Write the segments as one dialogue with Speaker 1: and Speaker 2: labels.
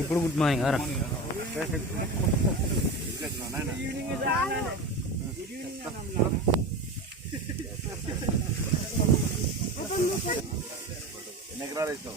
Speaker 1: ఇప్పుడు good morning రా.
Speaker 2: ఎన్ని ఎకరాలు ఇస్తాం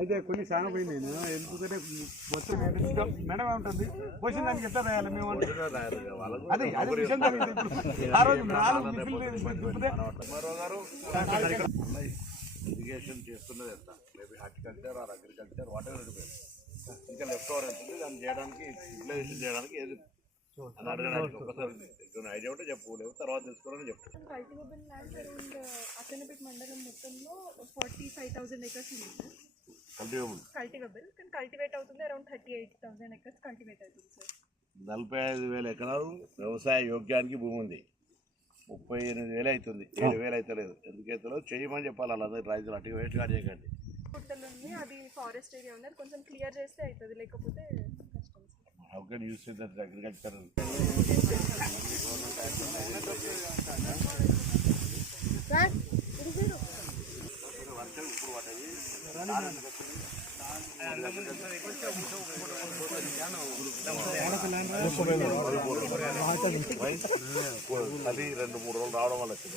Speaker 3: అయితే కొన్ని చాలా పోయింది నేను ఎందుకంటే మొత్తం మేడం మేడం ఉంటుంది క్వశ్చన్ దానికి ఎట్లా రాయాలి మేము అదే అదే విషయం. ఆ రోజు నాలుగు
Speaker 2: ఇరిగేషన్ చేస్తున్నది ఎంత? Maybe horticulture or agriculture whatever it it ఇంకా లెఫ్ట్ ఓవర్ ఎంత ఉంది దాన్ని చేయడానికి యూటిలైజేషన్ చేయడానికి ఏది అని అడగడానికి ఒకసారి ఐడియా ఉంటే చెప్పు లేవు తర్వాత తెలుసుకోవాలని చెప్పు.
Speaker 4: కల్టివబుల్ ల్యాండ్ అరౌండ్ అచ్చనపేట మండలం మొత్తంలో ఫార్టీ ఫైవ్ థౌసండ్ ఎకర్స్ ఉంది.
Speaker 2: కల్టివేబుల్
Speaker 4: కల్టివబుల్ కానీ కల్టివేట్ అవుతుంది around thirty eight thousand acres cultivate అవుతుంది సార్
Speaker 2: నలభై ఐదు వేల ఎకరాలు వ్యవసాయ యోగ్యానికి భూమి ఉంది. ముప్పై ఎనిమిది వేలు అవుతుంది. ఏడు వేలు అవుతలేదు ఎందుకైతే చేయమని చెప్పాలి వాళ్ళందరూ రైతులు. అటు వేస్ట్గా చేయకండి.
Speaker 4: పుట్టలు ఉంది. అది ఫారెస్ట్ ఏరియా ఉంది. అది కొంచెం క్లియర్ చేస్తే అవుతుంది. లేకపోతే కష్టం sir
Speaker 2: how can use that agriculture
Speaker 5: ఇది చూడు
Speaker 2: అది రెండు మూడు రోజులు రావడం వల్ల వచ్చింది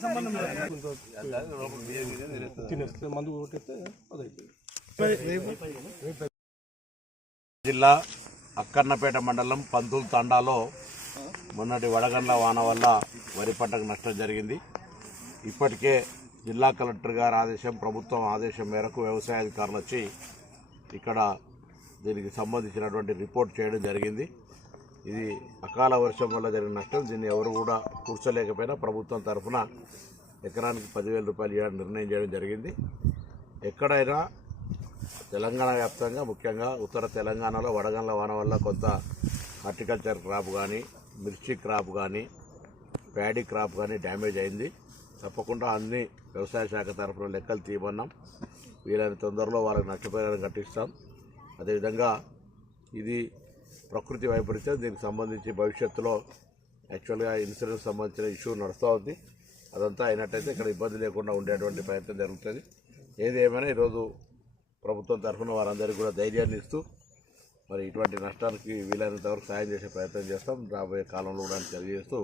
Speaker 3: సంబంధం లేదు మందు కొట్టిస్తే
Speaker 2: జిల్లా అక్కన్నపేట మండలం పంతులు తండాలో మొన్నటి వడగండ్ల వాన వల్ల వరి పంటకు నష్టం జరిగింది. ఇప్పటికే జిల్లా కలెక్టర్ గారి ఆదేశం ప్రభుత్వం ఆదేశం మేరకు వ్యవసాయ అధికారులు వచ్చి ఇక్కడ దీనికి సంబంధించినటువంటి రిపోర్ట్ చేయడం జరిగింది. ఇది అకాల వర్షం వల్ల జరిగిన నష్టం. దీన్ని ఎవరు కూడా కూర్చోలేకపోయినా ప్రభుత్వం తరఫున ఎకరానికి పదివేల రూపాయలు ఇవ్వడం నిర్ణయం చేయడం జరిగింది. ఎక్కడైనా తెలంగాణ వ్యాప్తంగా ముఖ్యంగా ఉత్తర తెలంగాణలో వడగండ్ల వాన వల్ల కొంత హార్టికల్చర్ క్రాప్ కానీ మిర్చి క్రాప్ కానీ ప్యాడీ క్రాప్ కానీ డ్యామేజ్ అయింది. తప్పకుండా అన్ని వ్యవసాయ శాఖ తరఫున లెక్కలు తీయమన్నాం. వీలైన తొందరలో వాళ్ళకి నష్టపరిహారం కట్టిస్తాం. అదేవిధంగా ఇది ప్రకృతి వైపరీత్యం దీనికి సంబంధించి భవిష్యత్తులో యాక్చువల్గా ఇన్సూరెన్స్ సంబంధించిన ఇష్యూ నడుస్తూ ఉంది. అదంతా అయినట్టయితే ఇక్కడ ఇబ్బంది లేకుండా ఉండేటువంటి ప్రయత్నం జరుగుతుంది. ఏది ఏమైనా ఈరోజు ప్రభుత్వం తరఫున వారందరికీ కూడా ధైర్యాన్ని ఇస్తూ మరి ఇటువంటి నష్టానికి వీలైనంత వరకు సాయం చేసే ప్రయత్నం చేస్తాం. రాబోయే కాలంలో కూడా తెలియజేస్తూ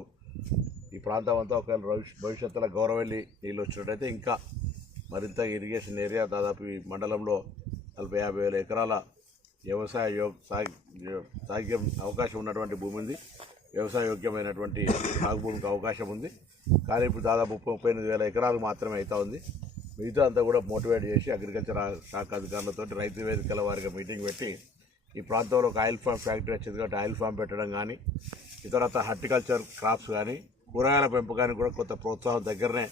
Speaker 2: ఈ ప్రాంతం అంతా ఒకవేళ భవిష్యత్తులో గౌరవెల్లి నీళ్ళు వచ్చినట్టయితే ఇంకా మరింత ఇరిగేషన్ ఏరియా దాదాపు ఈ మండలంలో నలభై యాభై వేల ఎకరాల వ్యవసాయ యోగ సాగ్యం అవకాశం ఉన్నటువంటి భూమి ఉంది. వ్యవసాయ యోగ్యమైనటువంటి సాగు భూమికి అవకాశం ఉంది. కానీ ఇప్పుడు దాదాపు ముప్పై ముప్పై ఎనిమిది వేల ఎకరాలు మాత్రమే అవుతా ఉంది. మిగతా అంతా కూడా మోటివేట్ చేసి అగ్రికల్చర్ శాఖ అధికారులతో రైతు వేదికల వారిగా మీటింగ్ పెట్టి ఈ ప్రాంతంలో ఒక ఆయిల్ ఫామ్ ఫ్యాక్టరీ వచ్చింది కాబట్టి ఆయిల్ ఫామ్ పెట్టడం కానీ ఇతరత హార్టికల్చర్ క్రాప్స్ కానీ కూరగాయల పెంపకానికి కూడా కొంత ప్రోత్సాహం దగ్గరనే